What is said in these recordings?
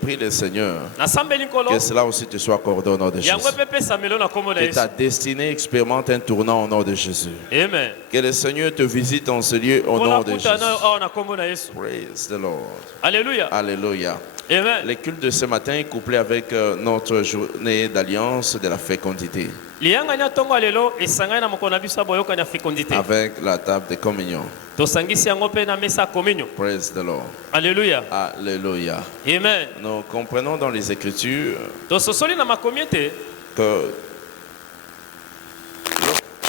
Prie le Seigneur que cela aussi te soit accordé au nom de Jésus. Que ta destinée expérimente un tournant au nom de Jésus. Amen. Que le Seigneur te visite en ce lieu au nom de Jésus. Praise the Lord. Alléluia. Alléluia. Amen. Le culte de ce matin est couplé avec notre journée d'alliance de la fécondité. Avec la table de communion. Praise the Lord. Alléluia. Alléluia. Amen. Nous comprenons dans les Écritures que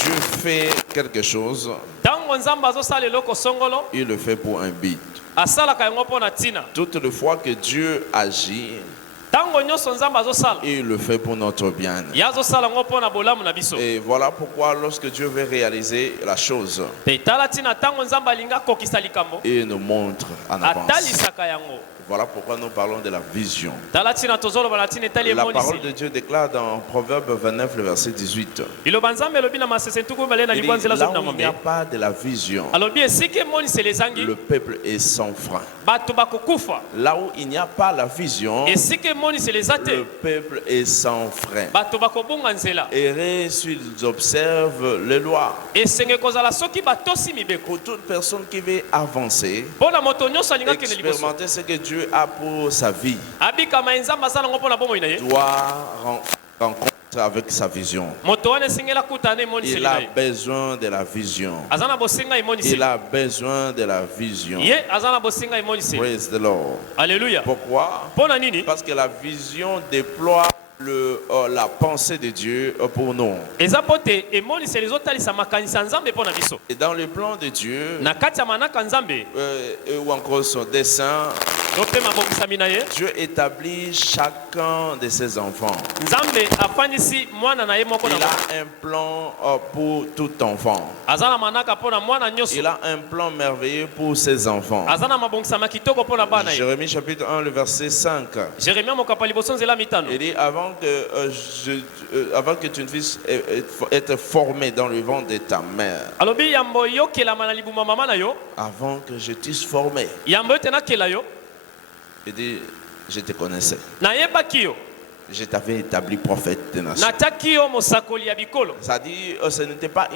Dieu fait quelque chose, il le fait pour un but. Toutes les fois que Dieu agit, il le fait pour notre bien. Et voilà pourquoi lorsque Dieu veut réaliser la chose, il nous montre en avance. Voilà pourquoi nous parlons de la vision. La parole de Dieu déclare dans Proverbe 29, le verset 18. Il dit, là où il n'y a pas de la vision, le peuple est sans frein. Là où il n'y a pas la vision, le peuple est sans frein. Et s'ils observent les lois. Pour toute personne qui veut avancer, expérimenter ce que Dieu a pour sa vie, doit rencontrer avec sa vision. Il a besoin de la vision. Il a besoin de la vision. Praise the Lord. Alléluia. Pourquoi? Parce que la vision déploie la pensée de Dieu pour nous. Et dans le plan de Dieu, ou encore son dessein, Dieu établit chacun de ses enfants. Il a un plan pour tout enfant. Il a un plan merveilleux pour ses enfants. Jérémie chapitre 1, le verset 5. Il dit, avant que tu ne puisses être formé dans le ventre de ta mère, avant que je t'eusse formé, il dit, je te connaissais. Je t'avais établi prophète des nations. Ça dit, ce n'était pas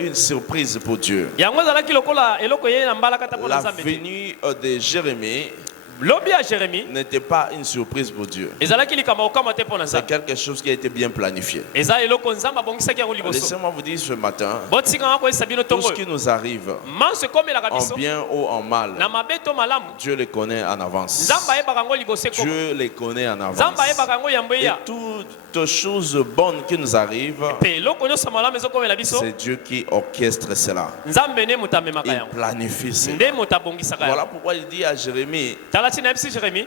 une surprise pour Dieu. La venue de Jérémie n'était pas une surprise pour Dieu. C'est quelque chose qui a été bien planifié. Laissez-moi vous dire ce matin, tout ce qui nous arrive, en bien ou en mal, Dieu les connaît en avance. Dieu les connaît en avance. Et toutes choses bonnes qui nous arrivent, c'est Dieu qui orchestre cela. Il planifie cela. Voilà pourquoi il dit à Jérémie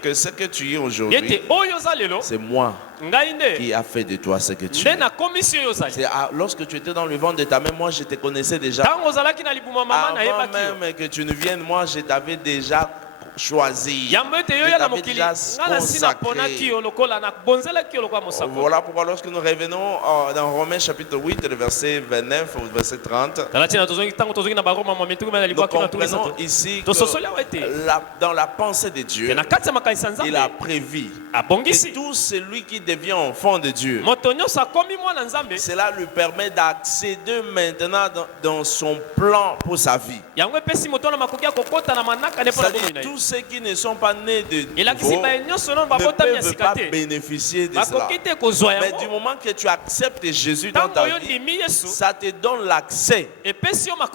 que ce que tu es aujourd'hui, c'est moi qui a fait de toi ce que tu es. Lorsque tu étais dans le ventre de ta mère, moi je te connaissais déjà. Avant même que tu ne viennes, moi je t'avais déjà choisi. Voilà pourquoi lorsque nous revenons dans Romains chapitre 8, le verset 29 au verset 30, nous comprenons ici que dans la pensée de Dieu, il a prévu que tout celui qui devient enfant de Dieu, cela lui permet d'accéder maintenant dans son plan pour sa vie. C'est-à-dire tous ceux qui ne sont pas nés de nouveau ne peuvent pas bénéficier de cela. Mais du moment que tu acceptes Jésus dans ta vie, ça te donne l'accès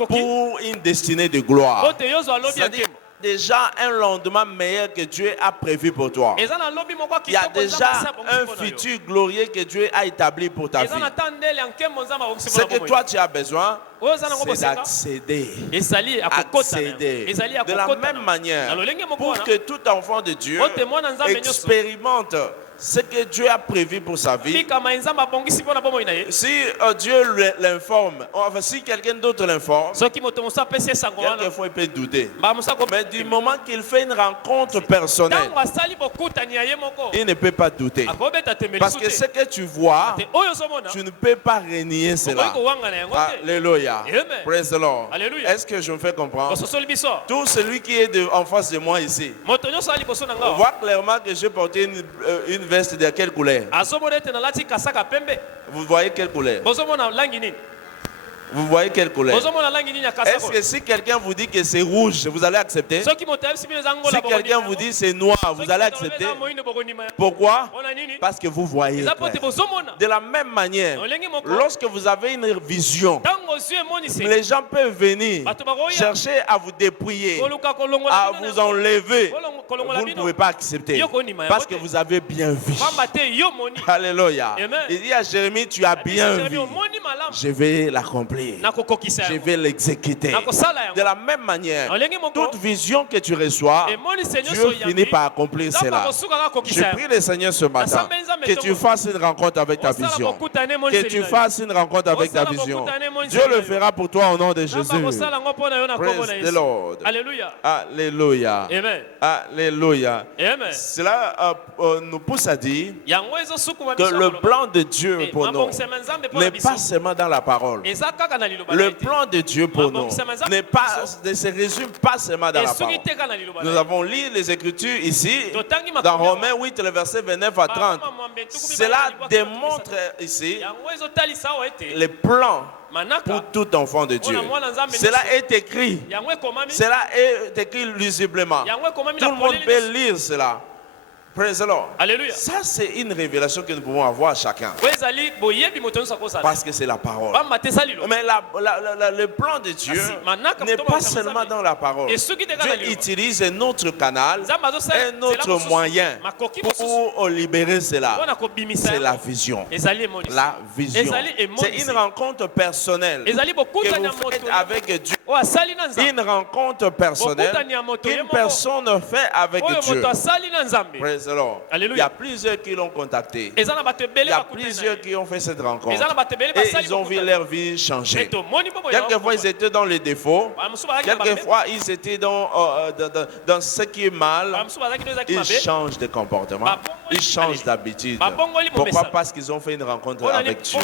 pour une destinée de gloire. C'est-à-dire déjà un lendemain meilleur que Dieu a prévu pour toi. Il y a déjà un futur glorieux que Dieu a établi pour ta vie. Ce que toi tu as besoin, c'est d'accéder. De la même manière, pour que tout enfant de Dieu expérimente ce que Dieu a prévu pour sa vie, si Dieu l'informe, enfin si quelqu'un d'autre l'informe, quelquefois il peut douter. Mais du moment qu'il fait une rencontre personnelle, il ne peut pas douter. Parce que ce que tu vois, tu ne peux pas renier cela. Alléluia. Praise the Lord. Est-ce que je me fais comprendre? Tout celui qui est en face de moi ici, on voit clairement que j'ai porté une veste de quelle couleur? Vous voyez quelle couleur? Vous voyez quelle couleur? Est-ce que si quelqu'un vous dit que c'est rouge, vous allez accepter? Si quelqu'un vous dit c'est noir, vous allez accepter? Pourquoi? Parce que vous voyez. De la même manière, lorsque vous avez une vision, les gens peuvent venir chercher à vous dépouiller, à vous enlever. Vous ne pouvez pas accepter parce que vous avez bien vu. Alléluia. Il dit à Jérémie, tu as bien vu. Je vais l'accomplir. Je vais l'exécuter. De la même manière, toute vision que tu reçois, Dieu finit par accomplir cela. Je prie le Seigneur ce matin que tu fasses une rencontre avec ta vision. Que tu fasses une rencontre avec ta vision. Dieu le fera pour toi au nom de Jésus. Praise the Lord. Alléluia. Alléluia. Alléluia. Cela nous pousse à dire que le plan de Dieu pour nous n'est pas seulement dans la parole. Le plan de Dieu pour nous ne se résume pas seulement dans la parole. Nous avons lu les Écritures ici, dans Romains 8, le verset 29 à 30. Cela démontre ici les plans pour tout enfant de Dieu. Cela est écrit. Cela est écrit lisiblement. Tout le monde peut lire cela. Praise the Lord. Alléluia. Ça, c'est une révélation que nous pouvons avoir chacun. Parce que c'est la parole. Mais le plan de Dieu n'est pas seulement dans la parole. Dieu utilise un autre canal, un autre moyen pour libérer cela. C'est la vision. La vision. C'est une rencontre personnelle que vous faites avec Dieu. Une rencontre personnelle qu'une personne fait avec Dieu. Praise the Lord. Il y a plusieurs qui l'ont contacté. Il y a plusieurs qui ont fait cette rencontre. Et ils ont vu leur vie changer. Quelquefois ils étaient dans les défauts. Quelquefois ils étaient dans ce qui est mal. Ils changent de comportement. Ils changent d'habitude. Pourquoi? Parce qu'ils ont fait une rencontre avec Dieu.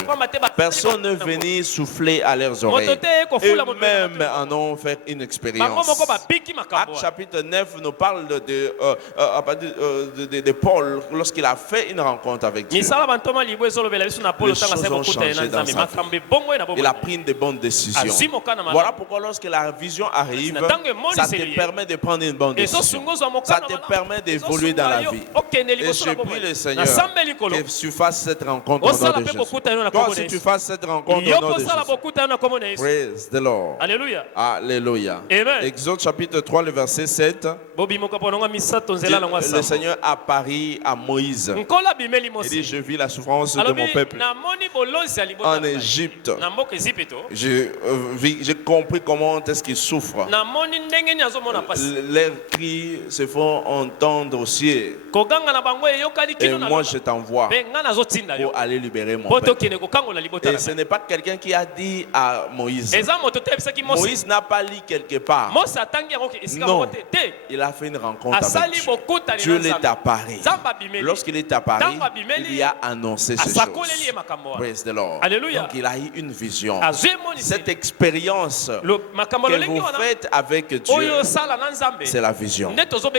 Personne ne venait souffler à leurs oreilles. Eux-mêmes en ont fait une expérience. Actes chapitre 9 nous parle de Paul lorsqu'il a fait une rencontre avec Dieu. Les choses ont changé dans sa vie. Il a pris de bonnes décisions. Voilà pourquoi lorsque la vision arrive, ça te permet de prendre une bonne décision. Ça te permet d'évoluer dans la vie. Et je prie le Seigneur que tu fasses cette rencontre au nom de Jésus. Toi aussi tu fasses cette rencontre au nom de Jésus. Praise the Lord. Alléluia. Alléluia. Exode chapitre 3 le verset 7. Le Seigneur apparit à Moïse. Il dit, je vis la souffrance de mon peuple en Égypte. J'ai compris comment est-ce qu'ils souffrent. Leurs cris se font entendre aussi. Et moi je t'envoie pour aller libérer mon peuple. Et ce n'est pas quelqu'un qui a dit à Moïse. Moïse n'a pas lu quelque part. Non, il a fait une rencontre avec Dieu. Dieu l'est apparu. Lorsqu'il est apparu, il lui a annoncé ces choses. Praise the Lord. Donc il a eu une vision. Cette expérience que vous faites avec Dieu, c'est la vision.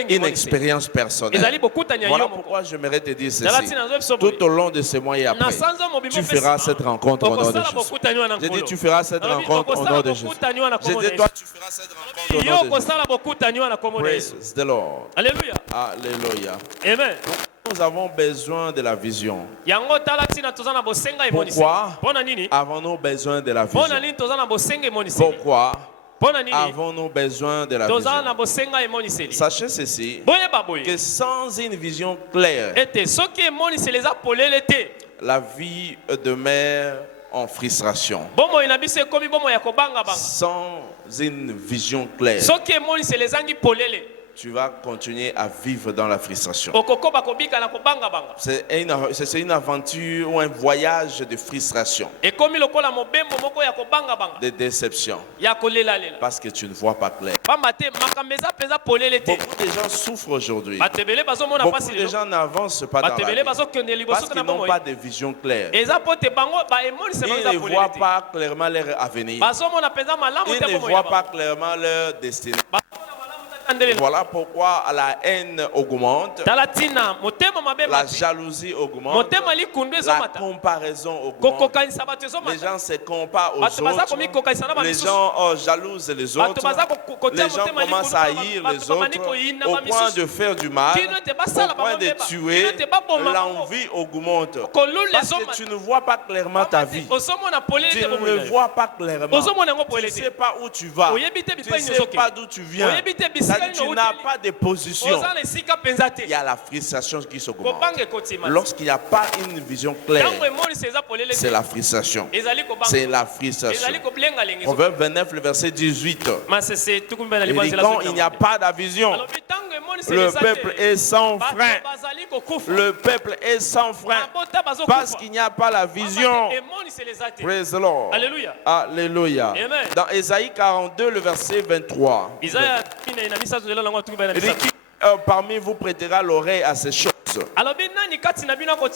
Une expérience personnelle. Voilà pourquoi j'aimerais te dire ceci. Tout au long de ce mois et après, tu feras cette rencontre au nom de Jésus. J'ai dit, tu feras cette rencontre au nom de Jésus. J'ai dit, toi, tu feras cette rencontre au nom de Jésus. Praise the Lord. Alléluia. Alléluia. Amen. Nous avons besoin de la vision. Pourquoi avons-nous besoin de la vision? Pourquoi avons-nous besoin de la vision? Sachez ceci, que sans une vision claire, la vie demeure en frustration. Sans une vision claire, tu vas continuer à vivre dans la frustration. C'est une aventure ou un voyage de frustration, de déception, parce que tu ne vois pas clair. Beaucoup de gens souffrent aujourd'hui. Beaucoup de gens n'avancent pas dans la vie parce qu'ils n'ont pas de vision claire. Ils ne voient pas clairement leur avenir. Ils ne voient pas clairement leur destinée. Voilà pourquoi la haine augmente, la jalousie augmente, la comparaison augmente. Les gens se comparent aux autres, les gens jalousent les autres, les gens commencent à haïr les autres au point de faire du mal, au point de tuer. L'envie augmente parce que tu ne vois pas clairement ta vie, tu ne vois pas clairement, tu ne sais pas où tu vas, tu ne sais pas d'où tu viens. Tu n'as pas de position. Il y a la frustration qui s'augmente. Lorsqu'il n'y a pas une vision claire, c'est la frustration. C'est la frustration. Proverbe 29, le verset 18. Il dit, quand il n'y a pas de vision, le peuple est sans frein. Le peuple est sans frein parce qu'il n'y a pas la vision. Praise the Lord. Alléluia. Alléluia. Dans Ésaïe 42, le verset 23. Il dit, qui parmi vous prêtera l'oreille à ces choses?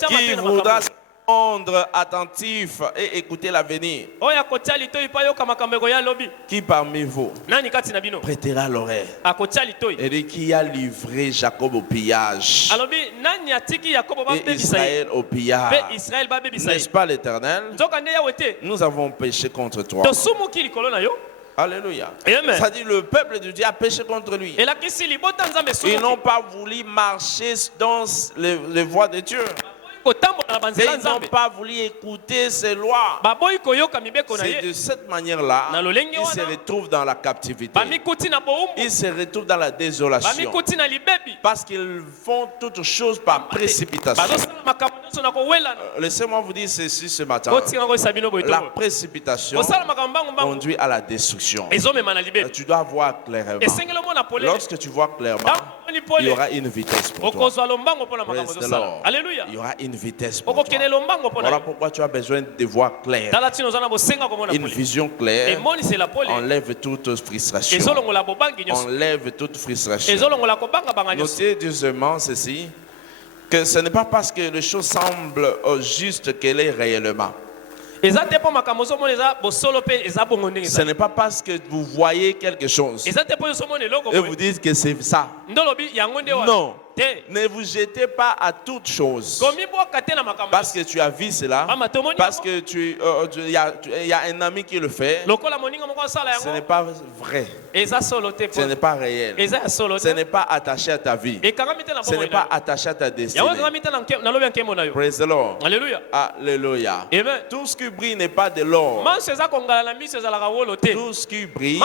Qui voudra rendre attentif et écouter l'avenir? Qui parmi vous prêtera l'oreille? Et dit, qui a livré Jacob au pillage et Israël au pillage? N'est-ce pas l'Éternel? Nous avons péché contre toi. Alléluia. Ça dit, le peuple de Dieu a péché contre lui. Ils n'ont pas voulu marcher dans les voies de Dieu. Ils n'ont pas voulu écouter ses lois. C'est de cette manière-là qu'ils se retrouvent dans la captivité. Ils se retrouvent dans la désolation. Parce qu'ils font toutes choses par précipitation. Laissez-moi vous dire ceci ce matin. La précipitation conduit à la destruction. Tu dois voir clairement. Lorsque tu vois clairement, il y aura une vitesse pour toi. Alléluia. Il y aura une vitesse pour toi. Voilà pourquoi tu as besoin de voir clair. Une vision claire enlève toute frustration. Enlève toute frustration. Notez deuxièmement ceci, que ce n'est pas parce que les choses semblent justes qu'elle est réellement. Ce n'est pas parce que vous voyez quelque chose et vous dites que c'est ça. Non. Ne vous jetez pas à toute chose parce que tu as vu cela, parce que il y a un ami qui le fait. Ce n'est pas vrai. Ce n'est pas réel. Ce n'est pas attaché à ta vie. Ce n'est pas attaché à ta destinée. Praise the Lord. Alléluia. Alléluia. Tout ce qui brille n'est pas de l'or. Tout ce qui brille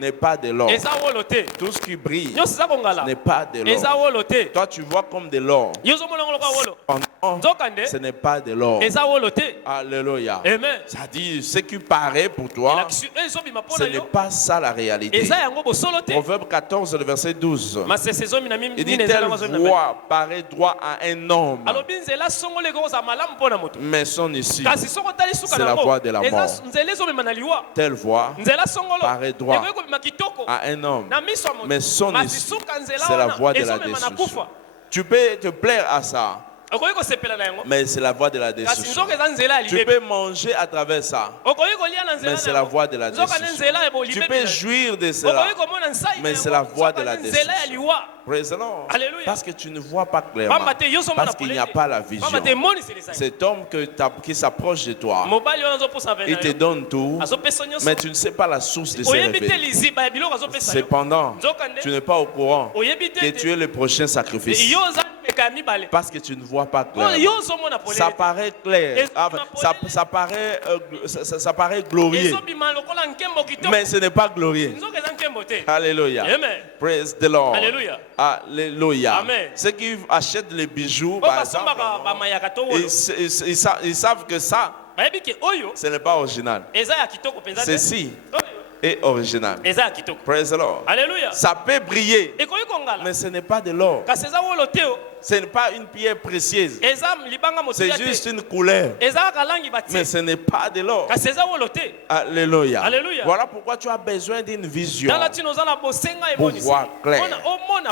n'est pas de l'or. Tout ce qui brille n'est pas de l'or. Toi, tu vois comme de l'or. Ce n'est pas de l'or. Alléluia. Ça dit, ce qui paraît pour toi, ce n'est pas ça la réalité. Proverbe 14, le verset 12. Il dit, telle voie paraît droit à un homme, mais son issue, c'est la voie de la mort. Telle voie paraît droit à un homme, mais son issue, c'est la voie de la destruction. Tu peux te plaire à ça, mais c'est la voie de la destruction. Tu peux manger à travers ça, mais c'est la voie de la destruction. Tu peux jouir de cela, mais c'est la voie de la destruction. Praise the Lord. Parce que tu ne vois pas clairement, parce qu'il n'y a pas la vision. Cet homme qui s'approche de toi, il te donne tout, mais tu ne sais pas la source de ses réveils. Cependant, tu n'es pas au courant que tu es le prochain sacrifice, parce que tu ne vois pas clairement. Ça paraît clair, ça paraît glorieux, mais ce n'est pas glorieux. Alléluia. Praise the Lord. Alléluia. Alléluia. Ceux qui achètent les bijoux, par exemple, ils savent que ça, ce n'est pas original. Ceci et original. Praise the Lord. Alléluia. Ça peut briller, mais ce n'est pas de l'or. Ce n'est pas une pierre précieuse. C'est juste une couleur. Mais ce n'est pas de l'or. Alléluia. Voilà pourquoi tu as besoin d'une vision pour voir clair.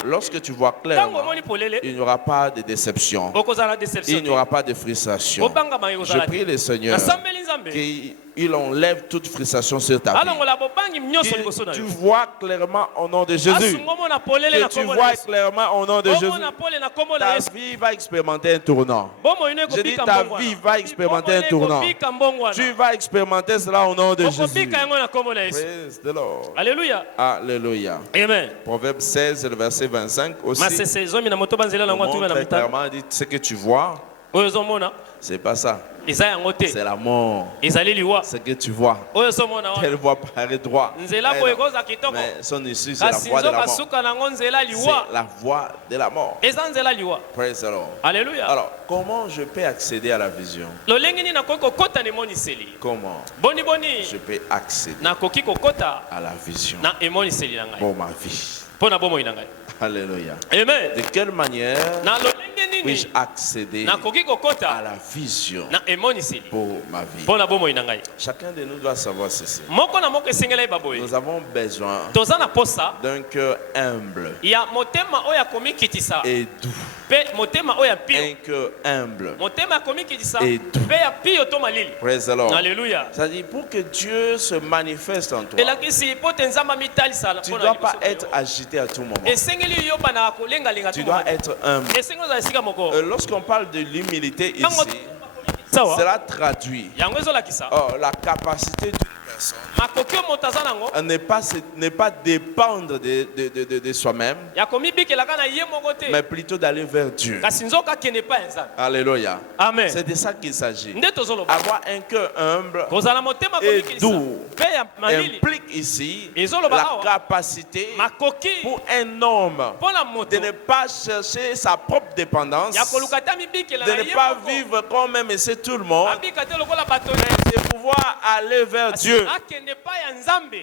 Lorsque tu vois clair, il n'y aura pas de déception. Il n'y aura pas de frustration. Je prie le Seigneur qu'il enlève toute frustration sur ta vie. Que tu vois clairement au nom de Jésus. Que tu vois clairement au nom de Jésus. Ta vie va expérimenter un tournant. Je dis ta vie va expérimenter un tournant. Tu vas expérimenter cela au nom de Jésus. Praise the Lord. Alléluia. Alléluia. Amen. Proverbe 16, le verset 25 aussi. Montre clairement, dit ce que tu vois. C'est pas ça. C'est la mort. Ce que tu vois. Elle voit paraît droit. Mais son issue, c'est la voie de la mort. C'est la voie de la mort. Praise the Lord. Alléluia. Alors, comment je peux accéder à la vision? Comment je peux accéder à la vision pour ma vie? Alléluia. Amen. De quelle manière puis-je accéder à la vision pour ma vie? Chacun de nous doit savoir ceci. Nous avons besoin d'un cœur humble et doux. Un cœur humble et doux. Praise the Lord. Alléluia. C'est-à-dire pour que Dieu se manifeste en toi, tu ne dois pas être agité à tout moment. Tu dois être humble. Lorsqu'on parle de l'humilité ici, cela traduit la capacité d'une personne à ne pas dépendre de soi-même, mais plutôt d'aller vers Dieu. Alléluia. Amen. C'est de ça qu'il s'agit. Avoir un cœur humble et doux implique ici la capacité pour un homme de ne pas chercher sa propre dépendance, de ne pas vivre comme même c'est tout le monde, mais de pouvoir aller vers Dieu.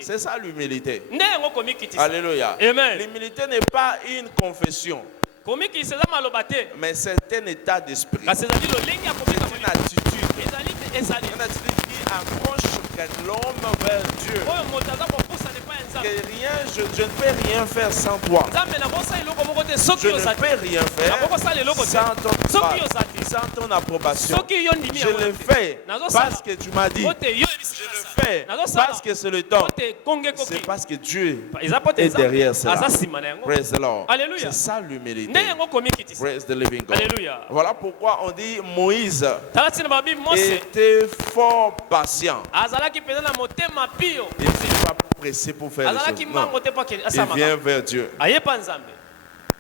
C'est ça l'humilité. Alléluia. L'humilité n'est pas une confession, mais c'est un état d'esprit. C'est une attitude. Une attitude qui approche l'homme vers Dieu. Que rien, je ne peux rien faire sans toi. Je ne peux rien faire sans ton travail, sans ton approbation. Je le fais parce que tu m'as dit. Je le fais parce que c'est le temps. C'est parce que Dieu est derrière cela. Praise the Lord. C'est ça l'humilité. Praise the living God. Voilà pourquoi on dit Moïse était fort patient. Il n'est pas pressé pour faire les choses. Non. Il vient vers Dieu.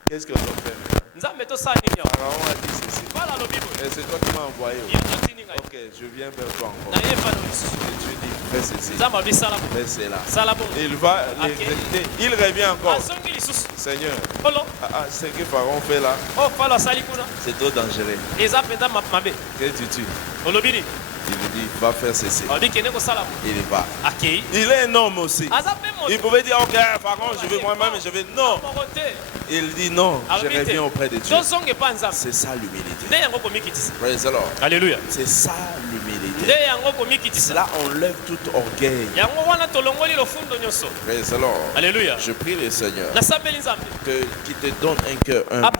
Qu'est-ce que l'on fait? Pharaon a dit ceci. Et c'est toi qui m'as envoyé. Ok, je viens vers toi encore. Et Dieu dit, fais ceci. Fais cela. Il va l'exécuter. Il revient encore. Seigneur, ce que Pharaon fait là, c'est trop dangereux. Que dis-tu? Il lui dit, va faire ceci. Il y va. Il est un homme aussi. Il pouvait dire, ok, Pharaon, je vais moi-même, je vais. Non. Il dit non, je reviens auprès de Dieu. C'est ça l'humilité. Praise the Lord. Alléluia. C'est ça l'humilité. Cela enlève tout orgueil. Praise the Lord. Alléluia. Je prie le Seigneur qu'il te donne un cœur humble.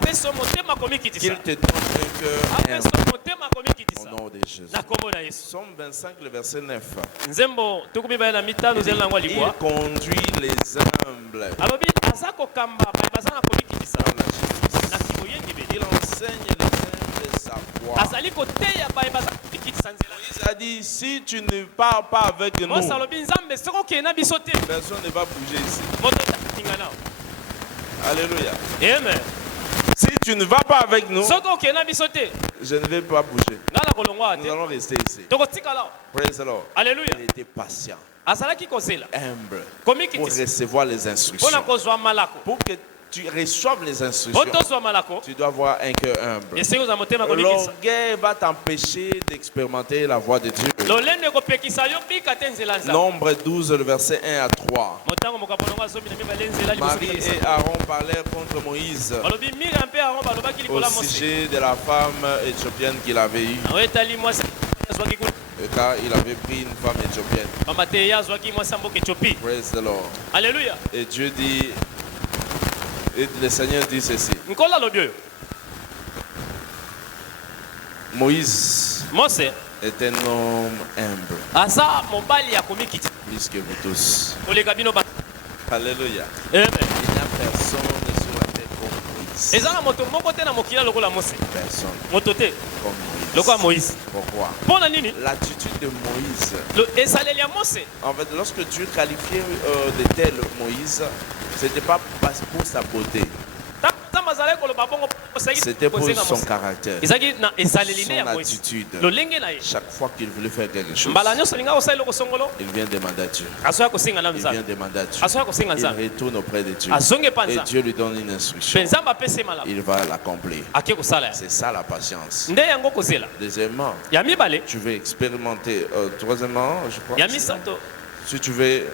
Qu'il te donne un cœur humble. Au nom de Jésus. Somme 25, le verset 9. Il conduit les humbles. Il enseigne les humbles de sa voix. Il a dit, si tu ne pars pas avec nous, personne ne va bouger ici. Alléluia. Amen. Si tu ne vas pas avec nous, je ne vais pas bouger. Nous allons rester ici. Praise the Lord. Alléluia. Il était patient, humble, pour recevoir les instructions, pour que tu reçoives les instructions, tu dois avoir un cœur humble. L'orgueil va t'empêcher d'expérimenter la voix de Dieu. Nombre 12, le verset 1 à 3. Marie et Aaron parlèrent contre Moïse au sujet de la femme éthiopienne qu'il avait eue, car il avait pris une femme éthiopienne. Praise the Lord. Alléluia. Et Dieu dit, et le Seigneur dit ceci. Moïse est un homme humble, plus que vous tous. Alléluia. Amen. Il n'y a personne sur la terre comme Moïse. Personne comme Moïse. Pourquoi? L'attitude de Moïse. En fait, lorsque Dieu qualifiait de tel Moïse, ce n'était pas pour sa beauté. C'était pour son caractère, son attitude. Chaque fois qu'il voulait faire quelque chose, il vient demander à Dieu. Il vient demander à Dieu. Il retourne auprès de Dieu. Et Dieu lui donne une instruction. Il va l'accomplir. C'est ça la patience. Deuxièmement, tu veux expérimenter. Troisièmement, je crois. Si tu veux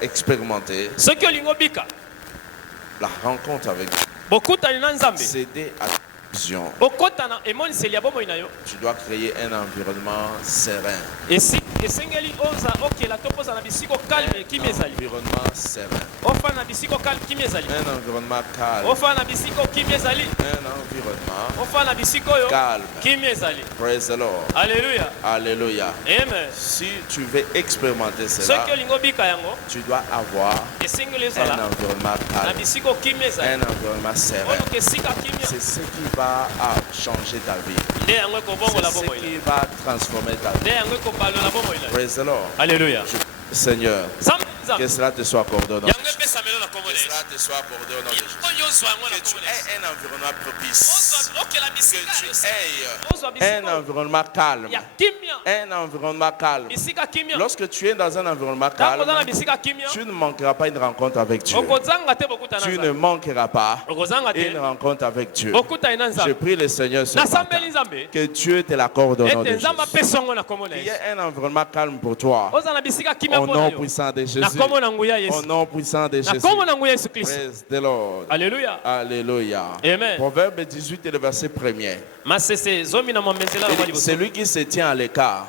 expérimenter la rencontre avec Dieu, céder à ta vision, tu dois créer un environnement serein. Un environnement serein. Un environnement calme. Un environnement calme. Praise the Lord. Alléluia. Alléluia. Amen. Si tu veux expérimenter cela, tu dois avoir un environnement calme, un environnement serein. C'est ce qui va changer ta vie. C'est ce qui va transformer ta vie. Praise the Lord. Alléluia. Seigneur, que cela te soit accordé au nom de Jésus. Que cela te soit accordé au nom de Jésus. Que tu aies un environnement propice. Que tu aies un environnement calme. Un environnement calme. Lorsque tu es dans un environnement calme, tu ne manqueras pas une rencontre avec Dieu. Tu ne manqueras pas une rencontre avec Dieu. Je prie le Seigneur ce matin que Dieu te l'accorde au nom de Jésus. Qu'il y ait un environnement calme pour toi. Au nom puissant de Jésus. Au nom puissant de Jésus. Praise the Lord. Alléluia. Alléluia. Amen. Proverbe 18 et le verset 1er. Celui qui se tient à l'écart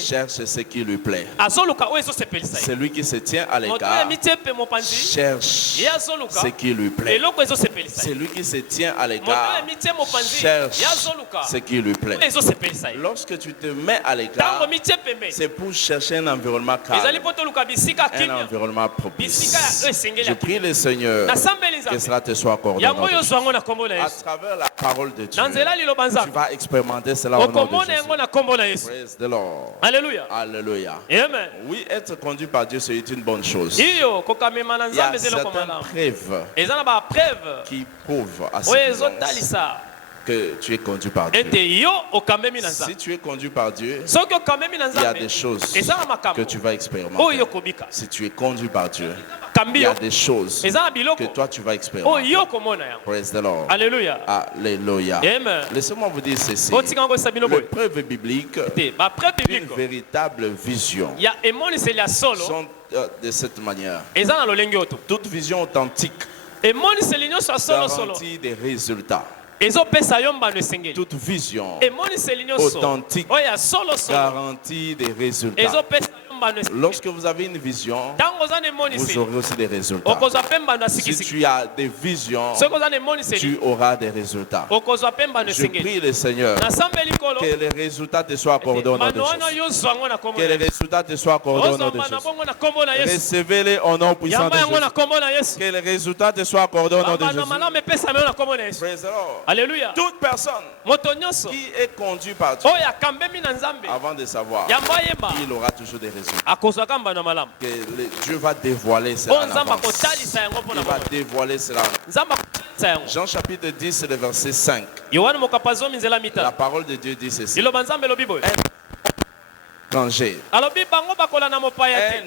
cherche ce qui lui plaît. Celui qui se tient à l'écart cherche ce qui lui plaît. Celui qui se tient à l'écart cherche ce qui lui plaît. Lorsque tu te mets à l'écart, c'est pour chercher un environnement calme, un environnement propice. Je prie le Seigneur que cela te soit accordé. À travers la parole de Dieu, tu vas expérimenter cela au nom de Jésus. Praise the Lord. Alléluia. Alléluia. Amen. Oui, être conduit par Dieu, c'est une bonne chose. Il y a certaines preuves qui prouvent à que tu es conduit par Dieu. Si tu es conduit par Dieu, il y a des choses que tu vas expérimenter. Si tu es conduit par Dieu, il y a des choses que toi tu vas expérimenter. Praise the Lord. Alléluia. Alléluia. Laissez-moi vous dire ceci. Les preuves bibliques d'une véritable vision sont de cette manière. Toute vision authentique garantit des résultats. Toute vision authentique garantit des résultats. Lorsque vous avez une vision, vous aurez aussi des résultats. Si tu as des visions, tu auras des résultats. Je prie le Seigneur que les résultats te soient accordés au nom de Jésus. Que les résultats te soient accordés au nom de Jésus. Recevez-les au nom puissant de Jésus. Que les résultats te soient accordés au nom de Jésus. Praise the Lord. Alléluia. Toute personne qui est conduite par Dieu, avant de savoir, il aura toujours des résultats. Que Dieu va dévoiler cela en avance. Il va dévoiler cela. Jean chapitre 10, le verset 5. La parole de Dieu dit ceci. Un étranger, un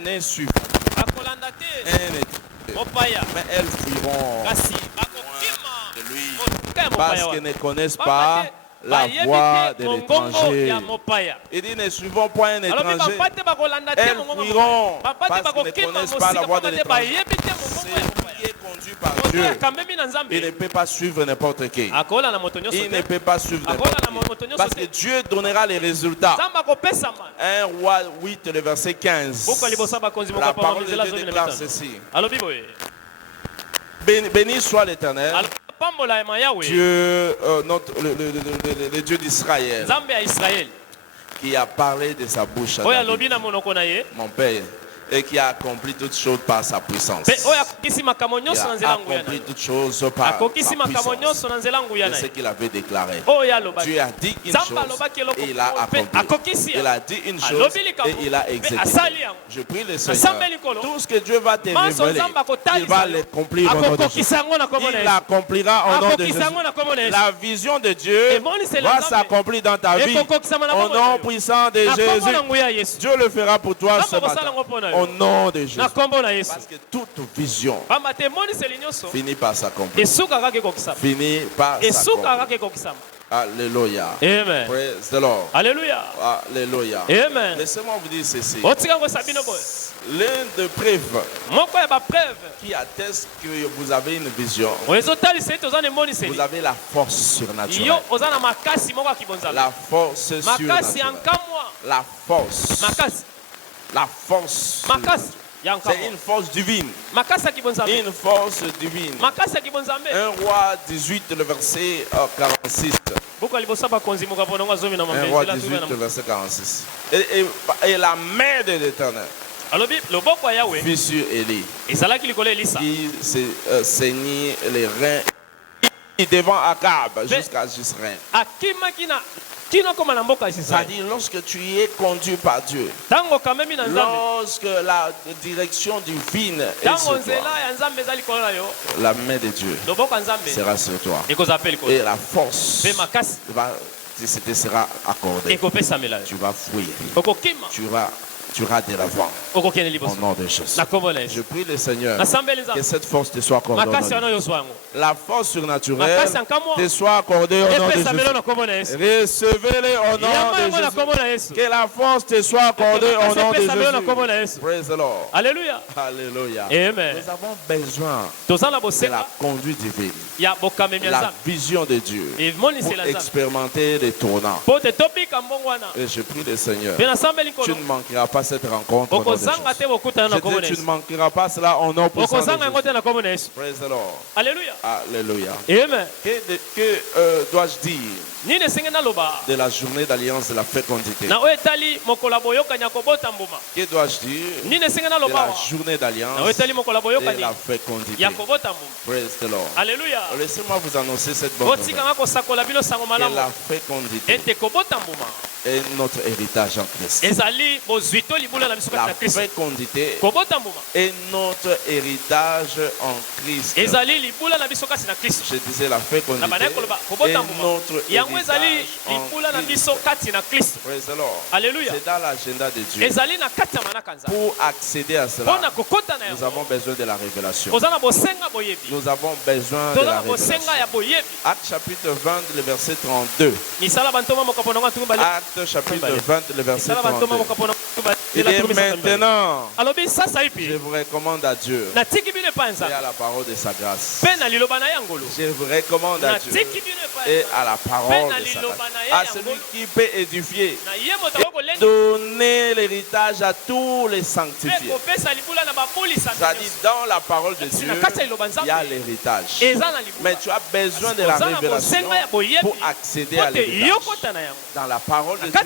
insuffisant, mais elles fuiront vont de lui parce qu'ils ne connaissent pas la voix de l'étranger. Il dit, ne suivons point un étranger. Elles fuiront parce qu'ils ne connaissent pas la voix de l'étranger. C'est qui est conduit par Dieu. Il ne peut pas suivre n'importe qui. Il ne peut pas suivre n'importe qui. Parce que Dieu donnera les résultats. 1 Roi 8, le verset 15. La parole de Dieu déclare ceci. Béni soit l'Éternel, Dieu, le Dieu d'Israël, qui a parlé de sa bouche à David, mon Père, et qui a accompli toutes choses par sa puissance. Il a accompli toutes choses par la puissance de ce qu'il avait déclaré. Dieu a dit une chose et il a accompli. Il a dit une chose et il a exécuté. Je prie le Seigneur, tout ce que Dieu va te révéler, il va l'accomplir au nom de Jésus. Il l'accomplira au nom de Jésus. La vision de Dieu va s'accomplir dans ta vie au nom puissant de Jésus. Dieu le fera pour toi ce matin. Au nom de Jésus. Parce que toute vision finit par s'accomplir. Finit par s'accomplir. Alléluia. Amen. Praise the Lord. Alléluia. Alléluia. Amen. Laissez-moi vous dire ceci. L'un des preuves qui atteste que vous avez une vision, vous avez la force surnaturelle. La force surnaturelle. La force. La force. C'est une force divine. Une force divine. 1 Roi 18, le verset 46. 1 Roi 18, le verset 46. Et la main de l'Éternel fut sur Élie, qui saignit les reins devant Akab jusqu'à Jezreel. C'est-à-dire lorsque tu es conduit par Dieu, lorsque la direction divine est sur toi, la main de Dieu sera sur toi et la force te sera accordée. Tu vas fuir, tu iras de l'avant au nom de Jésus. Je prie le Seigneur que cette force te soit accordée. La force surnaturelle te soit accordée au nom de Jésus. Recevez-les au nom de Jésus. Que la force te soit accordée au nom de Jésus. Praise the Lord. Alléluia. Alléluia. Amen. Nous avons besoin de la conduite divine, la vision de Dieu pour expérimenter les tournants. Et je prie le Seigneur, tu ne manqueras pas cette rencontre au nom de Jésus. Je dis, tu ne manqueras pas cela au nom puissant de Jésus. Praise the Lord. Alléluia. Alléluia. Amen. Que dois-je dire de la journée d'alliance de la fécondité? Que dois-je dire de la journée d'alliance de la fécondité? Praise the Lord. Alléluia. Laissez-moi vous annoncer cette bonne nouvelle. Que la fécondité est notre héritage en Christ. La fécondité est notre héritage en Christ. Je disais la fécondité est notre héritage en Christ. Praise the Lord. Alléluia. C'est dans l'agenda de Dieu. Pour accéder à cela, nous avons besoin de la révélation. Nous avons besoin de la révélation. Acte chapitre 20, le verset 32. Acte chapitre 20, le verset 32. Il est maintenant, je vous recommande à Dieu et à la parole de sa grâce. Je vous recommande à Dieu et à la parole de sa grâce. À celui qui peut édifier et donner l'héritage à tous les sanctifiés. C'est-à-dire dans la parole de Dieu, il y a l'héritage. Mais tu as besoin de la révélation pour accéder à l'héritage. Dans la parole de Dieu,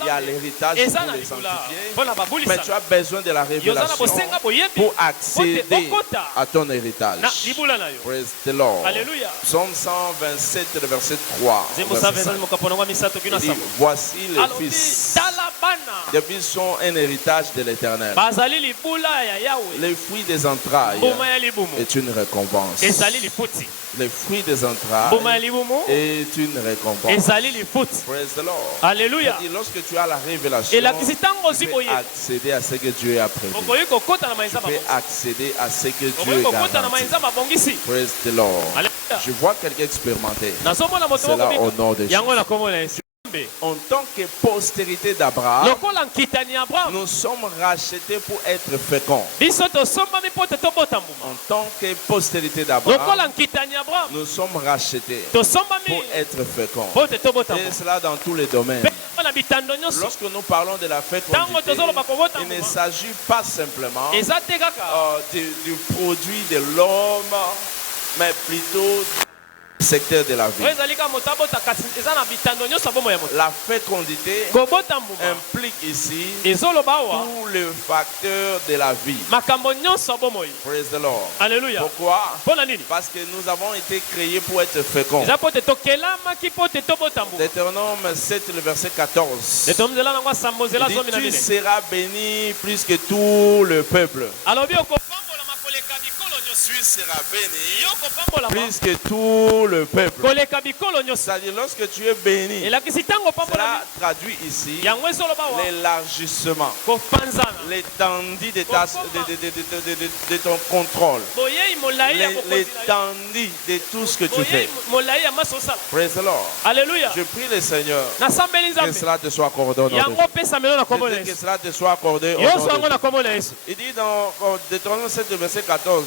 il y a l'héritage pour les sanctifiés. Mais tu as besoin de la révélation pour accéder à ton héritage. Praise the Lord. Alléluia. Psaume 127, le verset 3. Il dit, voici les fils Des fils sont un héritage de l'Éternel. Les fruits des entrailles est une récompense. Les fruits des entrailles est une récompense. Praise the Lord. Alléluia. Lorsque tu as la révélation, tu peux accéder à ce que Dieu a prévu. Tu peux accéder à ce que Dieu a garanti. Praise the Lord. Je vois quelqu'un expérimenter. C'est là au nom de Jésus. En tant que postérité d'Abraham, nous sommes rachetés pour être féconds. En tant que postérité d'Abraham, nous sommes rachetés pour être féconds. Et cela dans tous les domaines. Lorsque nous parlons de la fécondité, il ne s'agit pas simplement du produit de l'homme, mais plutôt secteur de la vie. La fécondité implique ici tous les facteurs de la vie. Praise the Lord. Alléluia. Pourquoi? Parce que nous avons été créés pour être féconds. Deutéronome 7, le verset 14. Il dit, tu seras béni plus que tout le peuple. Tu seras béni plus que tout le peuple. C'est-à-dire, lorsque tu es béni, cela traduit ici l'élargissement, l'étendue de ton contrôle, l'étendue de tout ce que tu fais. Praise the Lord. Alléluia. Je prie le Seigneur que cela te soit accordé au nom de Jésus. Que cela te soit accordé au nom de Jésus. Il dit dans Deutéronome 7, verset 14.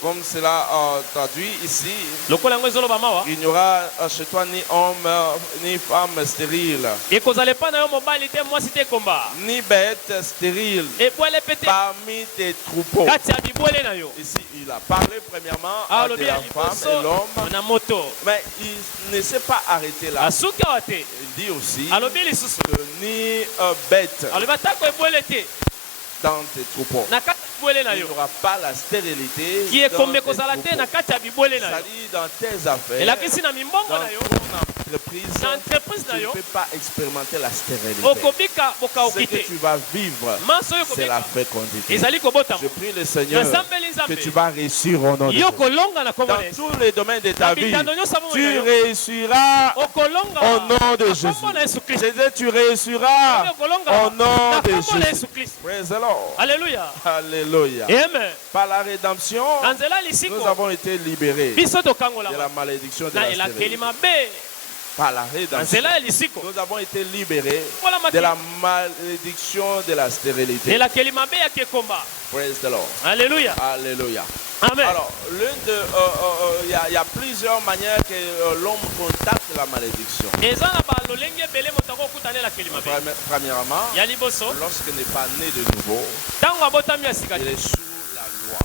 Comme cela traduit ici, il n'y aura chez toi ni homme ni femme stérile, ni bête stérile parmi tes troupeaux. Ici, il a parlé premièrement de la femme et l'homme, mais il ne s'est pas arrêté là. Il dit aussi que ni bête dans tes troupeaux. Il n'y aura pas la stérilité dans tes troupeaux. C'est-à-dire dans tes affaires, dans ton entreprise, tu ne peux pas expérimenter la stérilité. Ce que tu vas vivre, c'est la fécondité. Je prie le Seigneur que tu vas réussir au nom de Dieu. Dans tous les domaines de ta vie, tu réussiras au nom de Jésus. Je dis, tu réussiras au nom de Jésus. Praise the Lord. Alléluia. Alléluia. Amen. Par la rédemption, nous avons été libérés de la malédiction de la stérilité. Par la rédemption, nous avons été libérés de la malédiction de la stérilité. Praise the Lord. Alléluia. Alléluia. Amen. Alors, il y a plusieurs manières que l'homme contacte la malédiction. Premièrement, lorsqu'il n'est pas né de nouveau, il est sous la loi,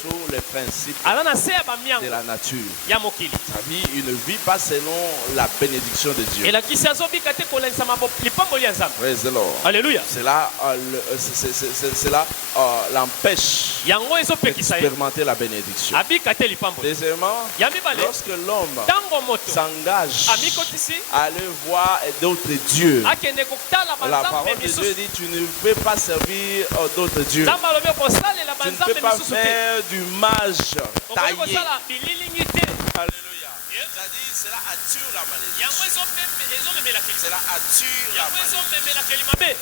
sous les principes de la nature. Sa vie, il ne vit pas selon la bénédiction de Dieu. Praise the Lord. Alléluia. Cela l'empêche d'expérimenter la bénédiction. Deuxièmement, lorsque l'homme s'engage à aller voir d'autres dieux, la parole de Dieu dit, tu ne peux pas servir d'autres dieux. Tu ne peux pas faire du mage taillé. Alléluia. C'est-à-dire, cela attire la malédiction. Cela attire la malédiction.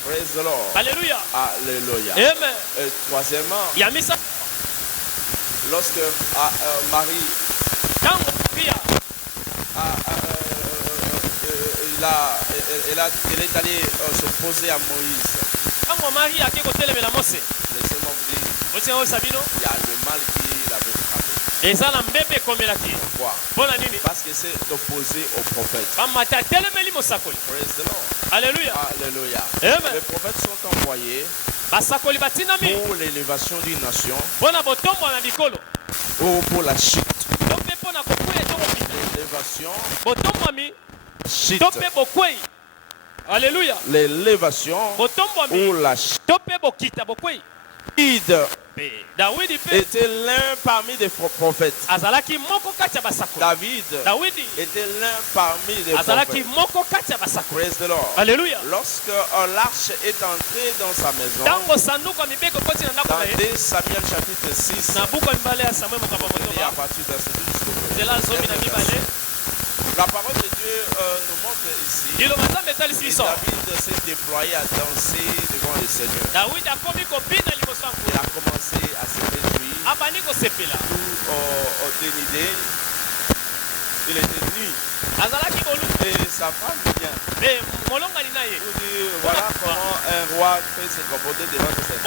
Praise the Lord. Alléluia. Alléluia. Amen. Et troisièmement, lorsque Marie elle est allée s'opposer à Moïse. Laissez-moi vous dire, il y a le mal qui l'avait frappé. Pourquoi? Parce que c'est opposé au prophète. Praise the Lord. Alléluia. Alléluia. Amen. Les prophètes sont envoyés pour l'élévation d'une nation ou pour la chute. L'élévation, chute. Alléluia. L'élévation ou la chute était l'un parmi les prophètes. David était l'un parmi les prophètes. Praise the Lord. Alléluia. Lorsque l'arche est entrée dans sa maison, dans 2 Samuel chapitre 6, à partir du verset 12, la parole de Dieu nous montre ici que David s'est déployé à danser devant le Seigneur. Il a commencé à se réjouir, tout dénudé. Il était nu. Et sa femme vient. Pour dire, voilà comment un roi peut se comporter devant ses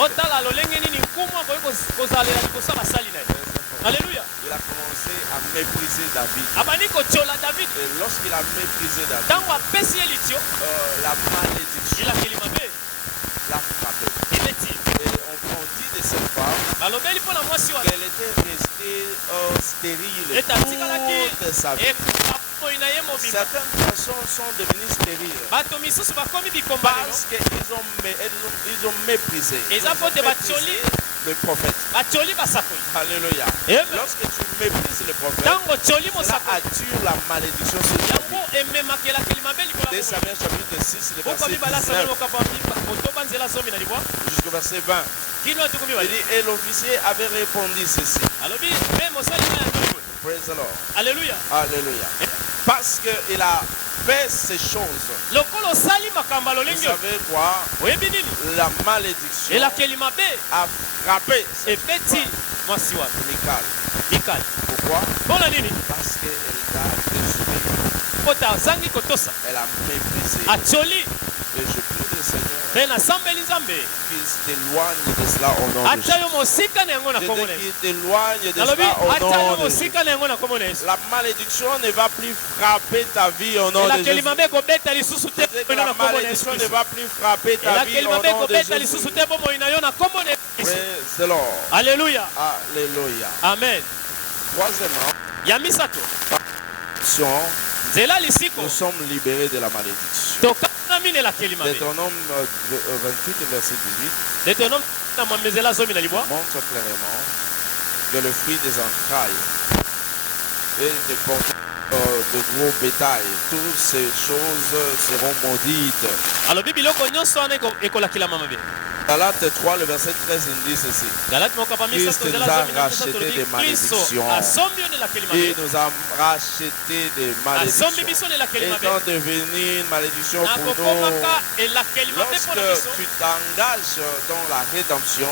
Alléluia. Il a commencé à mépriser David. Et lorsqu'il a méprisé David, la malédiction l'a frappé. Et on dit de cette femme qu'elle était restée stérile toute sa vie. Certaines personnes sont devenues stériles parce qu'ils ont méprisé le prophète. Alléluia. Lorsque tu méprises le prophète, cela attire la malédiction sur ta vie. 2 Samuel chapitre 6, le verset 19 jusqu'au verset 20. Il dit, et l'officier avait répondu ceci. Praise the Lord. Alléluia. Alléluia. Parce qu'il a fait ces choses. Vous savez quoi? La malédiction a frappé Michal. Pourquoi? Parce qu'elle a désobéi. Elle a méprisé. Et je prie le Seigneur qu'il t'éloigne de cela au nom de Jésus. Qu'il t'éloigne de cela au nom de Jésus. La malédiction ne va plus frapper ta vie au nom de Jésus. La malédiction ne va plus frapper ta vie au nom de Jésus. Praise the Lord. Alléluia. Alléluia. Amen. Troisièmement, nous sommes libérés de la malédiction. Deutéronome 28, verset 18 montre clairement que le fruit des entrailles et des porteurs de gros bétail, toutes ces choses seront maudites. Galates 3, le verset 13 nous dit ceci. Christ nous a racheté des malédictions. Il nous a racheté des malédictions. Étant devenu une malédiction pour nous. Lorsque tu t'engages dans la rédemption,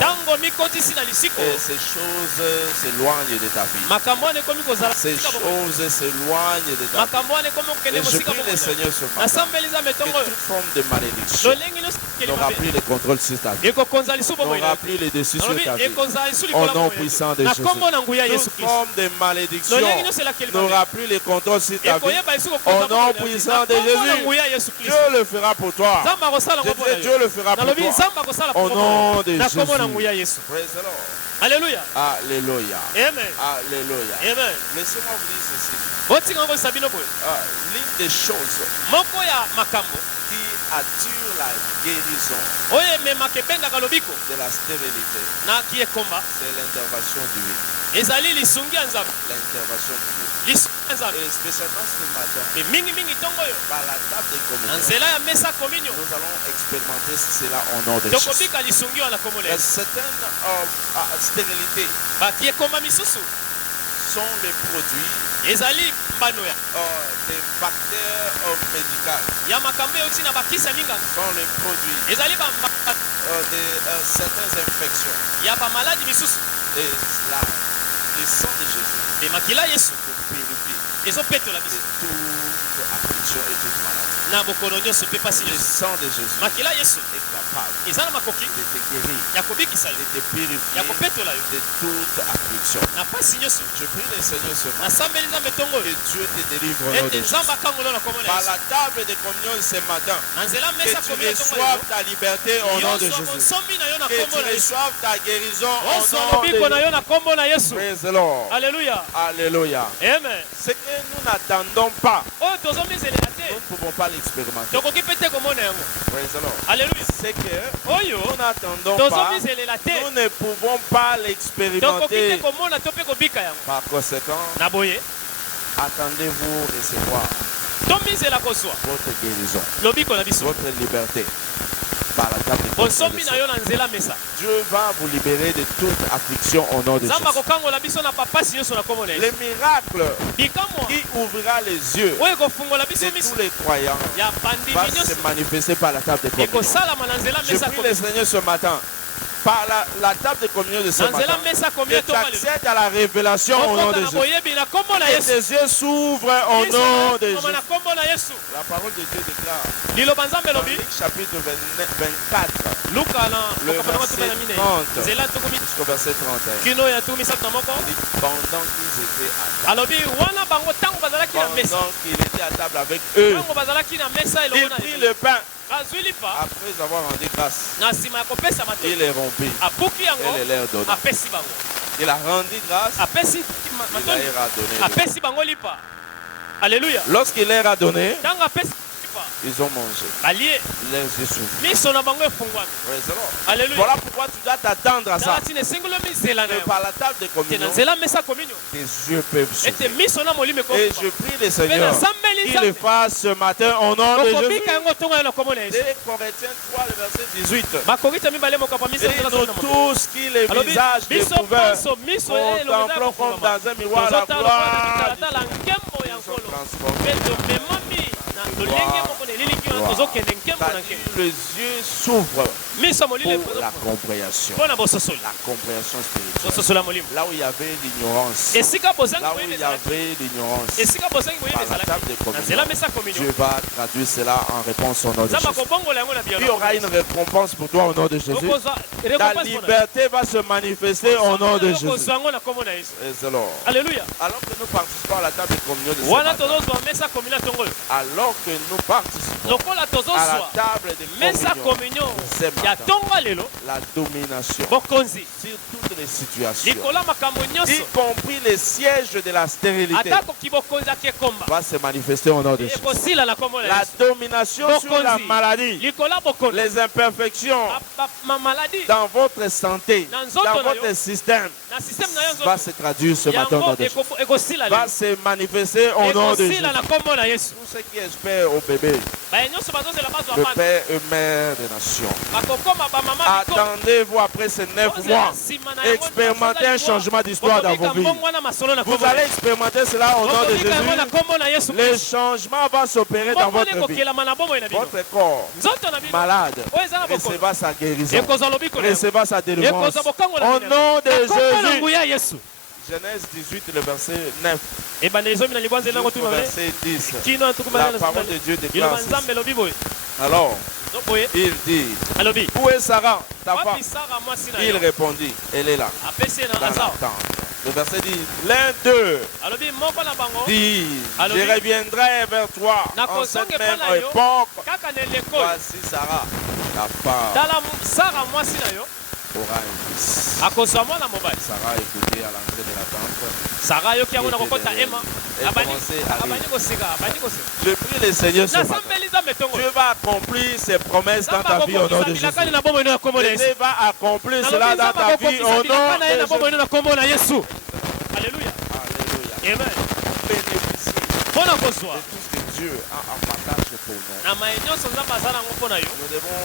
ces choses s'éloignent de ta vie. Ces choses s'éloignent de ta vie. Et je prie le Seigneur ce matin que toute forme de malédiction n'aura plus le contrôle sur ta vie. N'aura plus le dessus sur ta vie. Au nom puissant de Jésus. Toute forme de malédiction n'aura plus le contrôle sur ta vie. Au nom puissant de Jésus. Dieu le fera pour toi. Dieu le fera pour toi. Au nom de Jésus. Praise the Lord. Alléluia. Alléluia. Amen. Alléluia. Amen. Laissez-moi vous dire ceci. L'une des choses qui attire la guérison de la stérilité, c'est l'intervention divine. L'intervention divine. Et spécialement ce matin, par la table de communion, nous allons expérimenter cela au nom de Jésus. Certaines stérilités sont les produits des facteurs médicaux. Sont les produits de certaines infections. Et cela, le sang de Jésus pour purifier de toute affliction et toute maladie. Le sang de Jésus est capable de te guérir, de te purifier de toute affliction. Je prie le Seigneur ce matin que Dieu te délivre au nom de Jésus. Par la table de communion ce matin, que tu reçoives ta liberté au nom de Jésus. Que tu reçoives ta guérison au nom de Jésus. Praise the Lord. Alléluia. Alléluia. Amen. Ce que nous n'attendons pas, nous ne pouvons pas l'expérimenter. Alléluia. C'est que nous n'attendons pas, nous ne pouvons pas l'expérimenter. Par conséquent, attendez-vous recevoir votre guérison, votre liberté. Par la table de Dieu va vous libérer de toute affliction au nom de Jésus. Le miracle qui ouvrira les yeux de tous les croyants va se manifester par la table de communion. Je prie le Seigneur ce matin, par la table de communion de ce matin, que tu accèdes à la révélation au nom de Jésus. Que tes yeux s'ouvrent au nom de Jésus. La parole de Dieu déclare dans Luc chapitre 24, le verset 30 jusqu'au verset 31. Pendant qu'il était à table avec eux, il prit le pain. Après avoir rendu grâce, il les rompit et les leur donna. Il a rendu grâce, il leur a donné. Alléluia. Lorsqu'il leur a donné, ils ont mangé. Les yeux s'ouvrent. Voilà pourquoi tu dois t'attendre à ça. Que par la table de communion, tes yeux peuvent s'ouvrir. Et je prie le Seigneur qu'il le fasse ce matin au nom de Jésus. Et Corinthiens 3, le verset 18. Et nous tous qui les visages découverts contemplons comme dans un miroir la gloire les yeux s'ouvrent pour la compréhension. La compréhension spirituelle. Là où il y avait l'ignorance. Là où il y avait l'ignorance. Par la table de communion, Dieu va traduire cela en réponse au nom de Jésus. Il y aura une récompense pour toi au nom de Jésus. Ta liberté va se manifester au nom de Jésus. Alléluia. Alors que nous participons à la table de communion de ce matin, alors que nous participons à la table de communion, la domination sur toutes les situations, y compris les sièges de la stérilité, va se manifester au nom de Jésus. La domination sur la maladie, les imperfections dans votre santé, dans votre système, va se traduire ce matin au nom de Jésus. Va se manifester au nom de Jésus. Tous ceux qui espèrent au bébé, le Père et Mère des nations, attendez-vous après ces 9 mois, expérimentez un changement d'histoire dans vos vies. Vous allez expérimenter cela au nom de Jésus. Le changement va s'opérer dans votre vie. Votre corps malade recevra sa guérison, recevra sa délivrance au nom de Jésus. Genèse 18, le verset 9. Verset 10. La parole de Dieu déclare ceci. Alors, il dit, où est Sarah, ta femme? Il répondit, elle est là, dans la tente. Le verset dit, l'un d'eux dit, je reviendrai vers toi en cette même époque. Voici Sarah, ta femme, aura un fils. Sarah écoutait à l'entrée de la tente. Je prie le Seigneur ce matin. Dieu va accomplir ses promesses dans ta vie au nom de Jésus. Dieu va accomplir cela dans ta vie au nom de Jésus. Alléluia. Amen. Bénéficie de tout ce que Dieu a en partage pour nous. Nous devons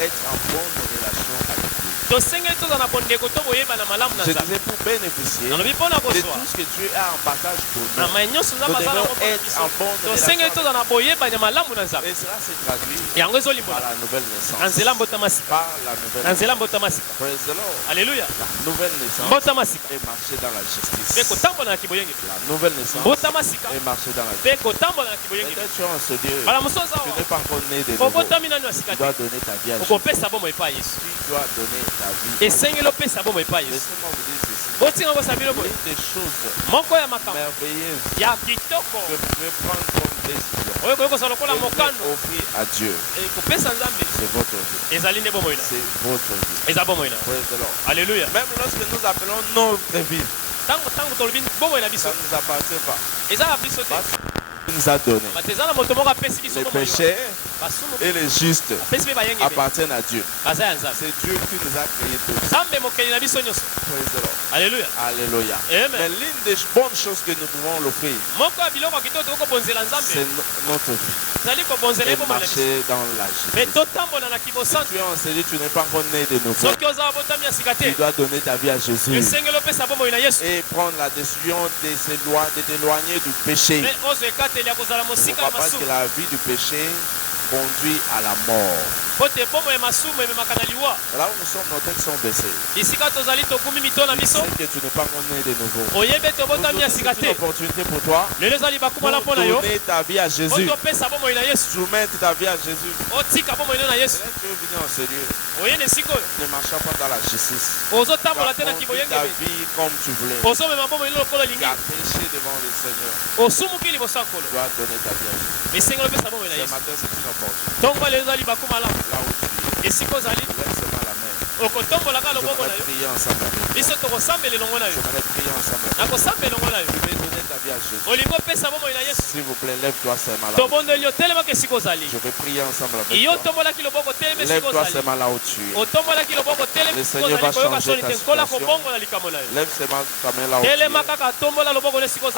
être en bonne relation avec lui. Je disais pour bénéficier de tout ce que Dieu a en partage pour nous, nous devons être en bonne relation. Et cela se traduit par la nouvelle naissance. Par la nouvelle naissance. Praise the Lord. Alléluia. La nouvelle naissance est marcher dans la justice. La nouvelle naissance est marcher dans la justice. Peut-être tu es en ce Dieu, tu n'es pas encore né de nouveau. Tu dois donner ta vie à Jésus. Tu dois donner ta vie. Laissez-moi vous dire ceci. Une des choses merveilleuses que vous pouvez prendre comme décision et offrir à Dieu, c'est votre vie. C'est votre vie. Praise the Lord. Alléluia. Même lorsque nous appelons notre vie, ça ne nous appartient pas. nous a donné. Les péchés et les justes appartiennent à Dieu. C'est Dieu qui nous a créés tous. Alléluia. Alléluia. Mais l'une des bonnes choses que nous pouvons l'offrir, c'est notre vie. Et marcher dans la justice. Si tu es enseigné, tu n'es pas encore né de nouveau. Tu dois donner ta vie à Jésus. Et prendre la décision de t'éloigner du péché. Pourquoi? Parce que la vie du péché conduit à la mort. Là où nous sommes, nos têtes sont baissées. Tu sais que tu n'es pas né de nouveau. C'est une opportunité pour toi pour donner ta vie à Jésus. Soumettre ta vie à Jésus. Tu veux venir en ce lieu. Ne marche pas dans la justice. Tu as conduit ta vie comme tu voulais. Tu as péché devant le Seigneur. Tu dois donner ta vie à Jésus. Ce matin, c'est une opportunité. Là où tu es, lève seulement la main. J'aimerais prier ensemble avec toi. J'aimerais prier ensemble avec toi. Je vais donner ta vie à Jésus. S'il vous plaît, lève-toi seulement là où tu es. Je vais prier ensemble avec toi. Lève-toi seulement là où tu es. Le Seigneur va changer ta situation. Lève seulement ta main là où tu es.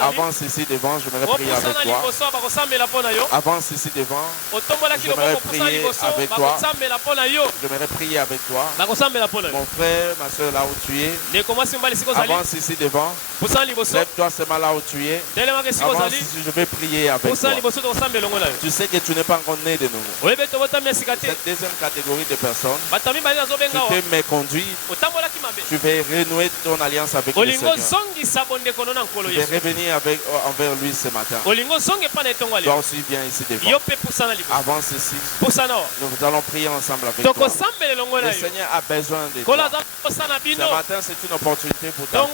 Avance ici devant, j'aimerais prier avec toi. Avance ici devant. J'aimerais prier avec toi. J'aimerais prier avec toi. Mon frère, ma soeur, là où tu es. Avance ici devant. Lève-toi seulement là où tu es. Avance ici, je vais prier avec toi. Tu sais que tu n'es pas encore né de nouveau. Cette deuxième catégorie de personnes, tu t'es méconduit. Tu veux renouer ton alliance avec le Seigneur. Tu veux revenir envers lui ce matin. Toi aussi, viens ici devant. Avance ici. Nous allons prier ensemble avec toi. Le Seigneur a besoin de toi. Ce matin, c'est une opportunité pour ta vie,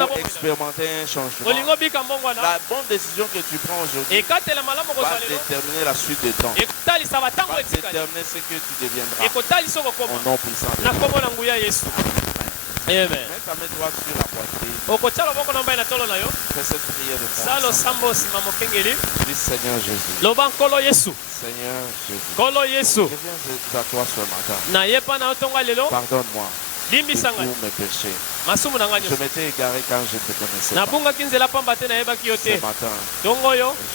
pour expérimenter un changement. La bonne décision que tu prends aujourd'hui va déterminer la suite de temps. Va déterminer ce que tu deviendras. Au nom puissant de Dieu. Amen. Mets ta main droite sur la poitrine. Fais cette prière de foi. Dis Seigneur Jésus. Seigneur Jésus. Je viens à toi ce matin. Pardonne-moi pour mes péchés. Je m'étais égaré quand je ne te connaissais pas. Ce matin, je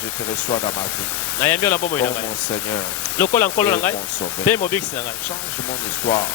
te reçois dans ma vie. Oh mon Seigneur et mon Sauveur. Change mon histoire.